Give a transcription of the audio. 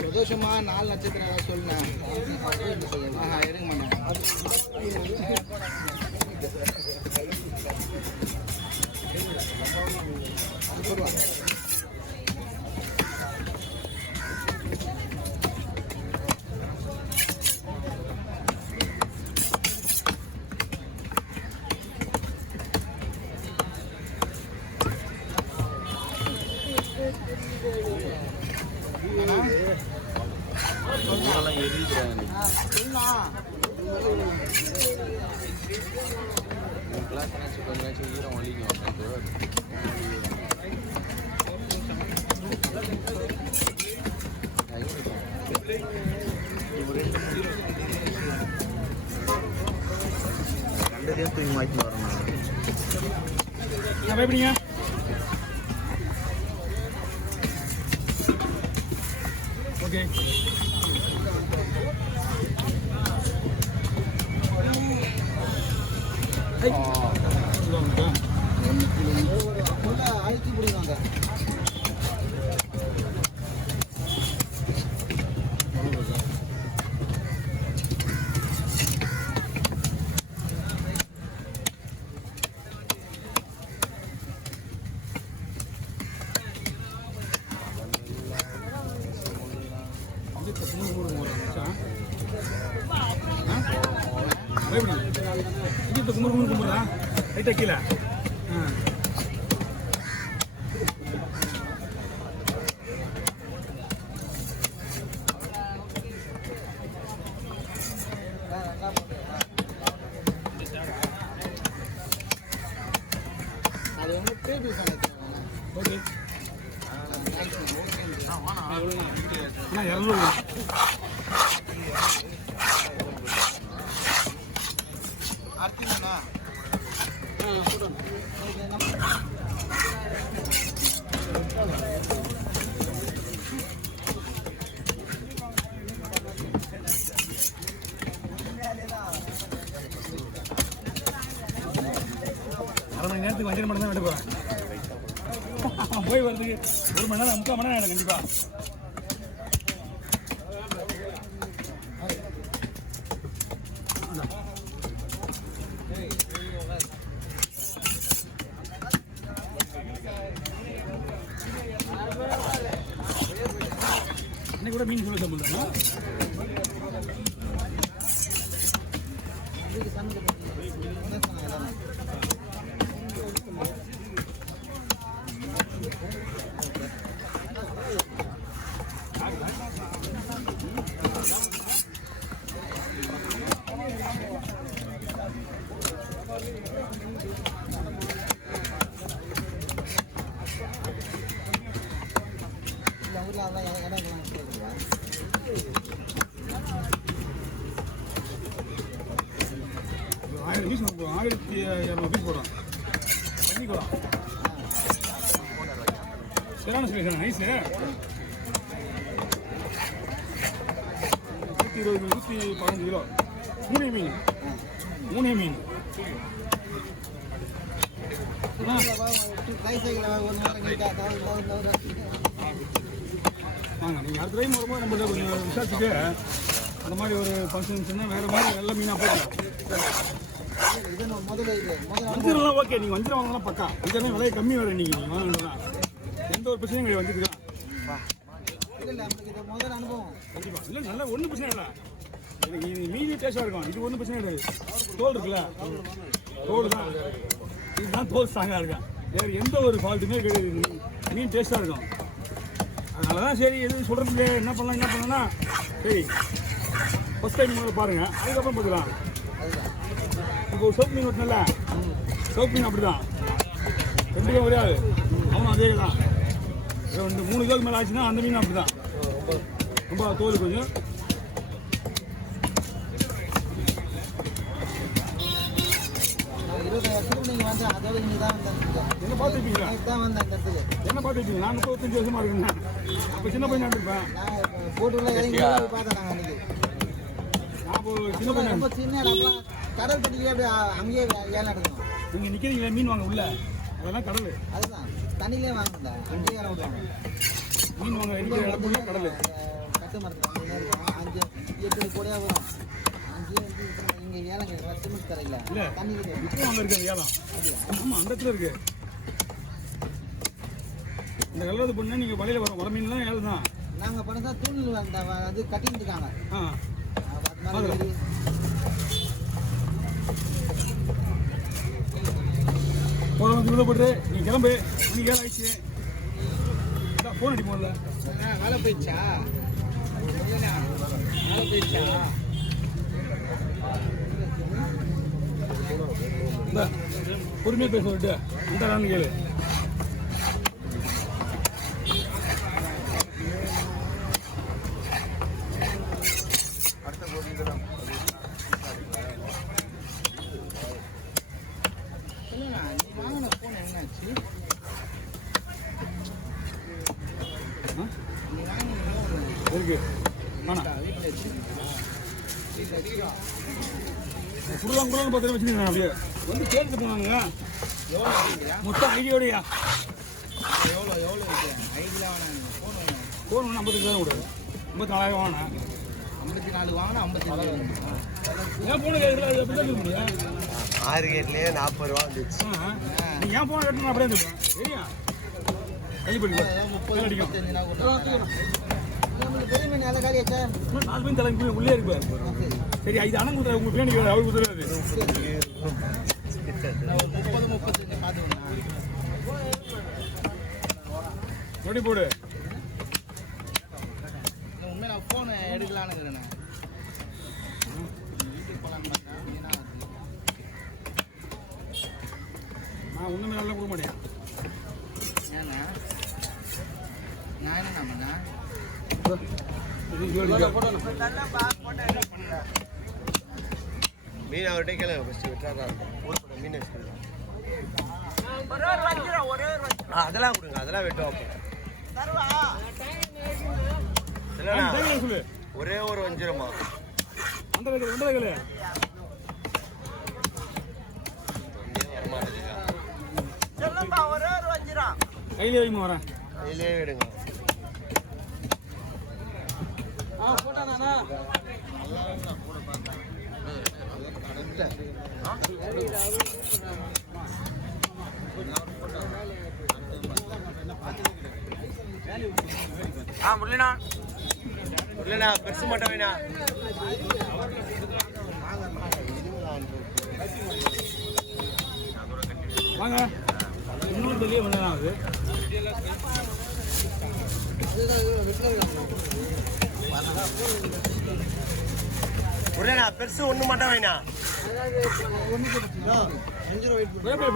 பிரதோஷமா 4 நட்சத்திரம் ஏதாவது சொல்லுங்க. எடுக்க மாட்டேன். ஈரம் வலிக்கும் கண்டதையும் தூங்கி மாற்றிட்டு வரணும். எப்படிங்க ஓகே அழுத்தி பிடிவாங்க. கும்பிடுறா ரைட்டா கீழே அது வந்து பேபி ஓகே அண்ணா 200 அர்த்தம்ண்ணா. அரை மணி நேரத்துக்கு 5 மணி தான் எடுப்பேன். போய் வரதுக்கு 1 மணி நேரம் 3/4 மணி நேரம் கண்டிப்பா. இன்னைக்கு கூட மீன் சொல்ல முடியல. பீஸ் 1200 பீஸ் போடுறோம். பண்ணிக்கலாம். சரியான சொல்லிடுறேன். நைஸ். 120 115 கிலோ. 3 மீன். வாங்க நீங்கள் அடுத்த டைம் வரும்போது நம்மள்ட்ட கொஞ்சம் விசாரிச்சுட்டு அந்த மாதிரி ஒரு ஃபங்க்ஷன் சொன்னால் வேறு மாதிரி நல்ல மீனாக போடலாம். வஞ்சிரம்லாம் ஓகே. நீங்கள் வஞ்சிரம் வாங்கலாம் பக்கா. வஞ்சிரம் விலை கம்மி வர நீங்கள் வாங்கலாம். எந்த ஒரு பிரச்சனையும் கிடையாது. வந்துருக்கலாம் கண்டிப்பாக. இல்லை நல்லா ஒன்றும் பிரச்சனை இல்லை. எனக்கு இது மீதி டேஸ்ட்டாக இருக்கும். இது ஒன்றும் பிரச்சனை கிடையாது. தோல் இருக்குல்ல, தோல் தான். இதுதான் தோல் ஸ்ட்ராங்காக இருக்கும். வேறு எந்த ஒரு ஃபால்ட்டுமே கிடையாது. மீன் டேஸ்ட்டாக இருக்கும். அதனால தான் சரி எதுவும் சொல்கிறதுக்கு என்ன பண்ணலாம்னா சரி ஃபஸ்ட் டைம் முதல்ல பாருங்கள், அதுக்கப்புறம் பார்த்துக்கலாம். இப்போ சோப் மீன் வெட்டினல, சோப் மீன் அப்படி தான் 2 கிலோ ஒரே ஆள், அவனும் அதே தான். 3 கிலோக்கு மேலே ஆச்சுன்னா அந்த மீன் அப்படி தான். ரொம்ப தோல் கொஞ்சம் என்ன பார்த்துருப்பீங்களா? என்ன பார்த்துருப்பீங்க? நான் 35 வருஷமா இருக்கேன். அப்போ சின்ன பையன் இருப்பேன். நான் சின்ன பையன். கடல் தண்ணியிலே அங்கேயே ஏலம் எடுக்கணும். நீங்க நிக்கிறீங்களா மீன் வாங்க உள்ள? அதெல்லாம் கடல். அதுதான் தண்ணியிலே வாங்கல, அங்கேயே ஏலம் விடுவாங்க. இருக்கிற இடம் ஃபுல்லாக கடல். கட்டு மரத்தில் இருக்கும் 5-8 கோடியாக வரும். அங்கேயே வந்து இங்கே ஏலம் கேட்குறா சிமெண்ட் கரையில் இல்லை தண்ணி கிடையாது. இப்போ அங்கே இருக்குது ஏலம். ஆமாம் அந்த இடத்துல இருக்கு. இந்த கல்வது பொண்ணு நீங்கள் வலையில் வர மீன்லாம் ஏலம் தான். நாங்கள் பண்ணதான் தூணில் அந்த அது கட்டின்னு இருக்காங்க. அது மாதிரி போகிற போட்டு நீ கிளம்பு. மணி 7 ஆயிடுச்சு. ஃபோன் அடி போடல. வேலை போயிடுச்சா? வேலை போயிடுச்சா? இந்த பொறுமையாக பேச விட்டு இந்த நான் கேளு. இல்லைண்ணா நீ வாங்கின ஃபோன் என்னாச்சு? நீ வாங்கின இருக்கு வேணாம் வீட்டில் வச்சு ஃபுல்லாக கூட பார்த்து வச்சுருக்கேன். அப்படியே வந்து கேட்டு போனாங்க. எவ்வளோ வைக்கிறா? மொத்தம் ஐடியோடையா எவ்வளோ வைக்கிறேன்? ஐடியில் வேணாம் ஃபோன் வேணும். ஃபோன் ஒன்று 55,000 கொடு. 54,000 வாங்கினேன். 54 வாங்கினா 54 வேணும். ஏன் ஃபோனு கேட்கல? எப்படி தான் முடியும்? 6 கேட்லேயே 40 ரூபா வந்துச்சு. நீ ஏன் ஃபோன் கட்டணும் அப்படியே இருந்துருக்கேன். சரியா கைப்படி 30 அடிக்கும். 35 கொடுத்தா நம்மளுக்கு பெரிய மீன் எல்லாம் காலியா சார்? 4 மீன் தலைக்கு உள்ளே இருப்பார். சரி இது அண்ணன் கொடுத்தாரு. உங்கள் பிரியாணி அவர் கொடுத்துருவாரு. நான் ஒரு 30-35 பார்த்துக்கணும். நொடி போடு. உண்மையாக நான் ஃபோனை எடுக்கலான்னு இருக்கிறேண்ணே. வீட்டுக்கு போகலான்னு பார்த்தா ஏன்னா நான் ஒன்றுமே நல்லா கொடுக்க மாட்டேன். ஏண்ணா நான் என்ன பண்ணேன்? மீன் அவர்கிட்ட கேளுங்க ஃபஸ்ட்டு விட்டுறாங்க. ஊர் மீன் வச்சுருக்கோம். அதெல்லாம் கொடுங்க. அதெல்லாம் வெட்டுவோம். இல்லைண்ணா சொல்லு ஒரே ஒரு வஞ்சிரமா அந்த கையில் கையிலே வைமா வரேன். கையிலே விடுங்க. முரளிண்ணா பெருசு மட்டும் வேணா. வாங்க இன்னொரு வெளியே வந்தா அது முரளிண்ணா பெருசு ஒன்று மட்டும் வேணா. ஒன்று எப்படி? பயப்பட